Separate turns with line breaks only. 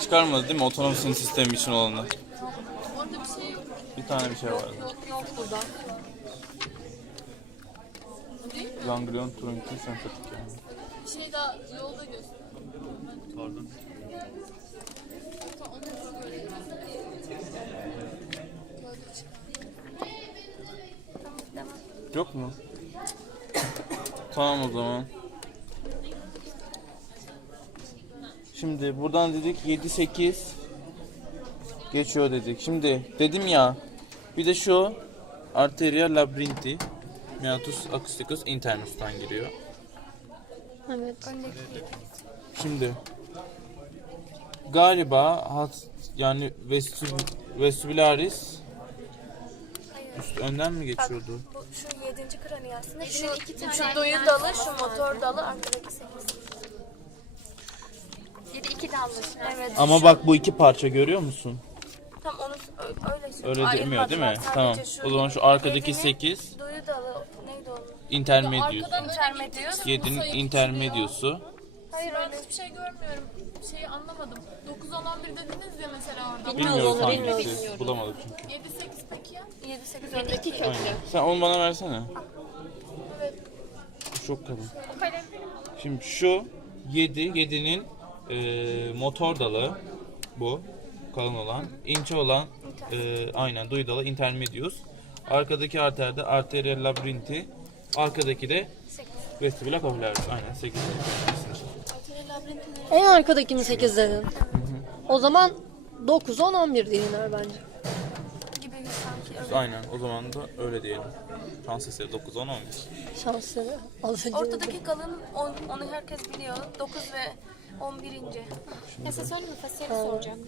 çıkarmadı değil mi? Otonom sinir sistemi için olanlar. Orada bir şey yok. Bir tane bir şey vardı. Yok yok burada. Ganglion trunki sempatik yani. Bir şey daha yolda göster. Pardon. Yok mu? Tamam o zaman. Şimdi buradan dedik 7 8 geçiyor dedik. Şimdi dedim ya bir de şu arteria labyrinthi meatus acousticus internus'tan giriyor. Evet. Şimdi galiba hat yani vestib- vestibularis üst önden mi geçiyordu? Bu şu yedinci kraniyasında şu, Şu iki tane şu duyu dalı, şu motor dalı, arkadaki Yedi iki dallı. Evet. Ama bak bu iki parça görüyor musun? Tam onu öyle. Öyle demiyor değil mi? Tamam. O zaman şu arkadaki yedinin 8 Duyu dalı neydi o? intermedius. Arkadan öne Intermedius. gittikçe 7'nin sayı intermedius'u. Hayır Ben öyle. hiçbir şey görmüyorum. Şeyi anlamadım. 9 10 11 dediniz ya mesela orada. Bilmiyoruz onu hangisi. Bulamadık çünkü. 7 8 peki ya? 7 8 öndeki. İki köklü. Sen onu bana versene. Evet. Bu çok kalın. O kalem. Şimdi şu 7, 7'nin e, motor dalı bu kalın olan. ince olan e, aynen duyu dalı intermedius. Arkadaki arterde arteria labyrinthi. Arkadaki de vestibula capillaris. Aynen 8.
En arkadakini 8 dedin. O zaman 9, 10, 11 dinler bence.
gibi sanki. öyle. Aynen o zaman da öyle diyelim. Şans eseri 9, 10, 11. Şansları
az önce. Ortadaki kalın on- onu herkes biliyor. 9 ve 11. Ya sen söyle mi? Fasiyeli soracağım.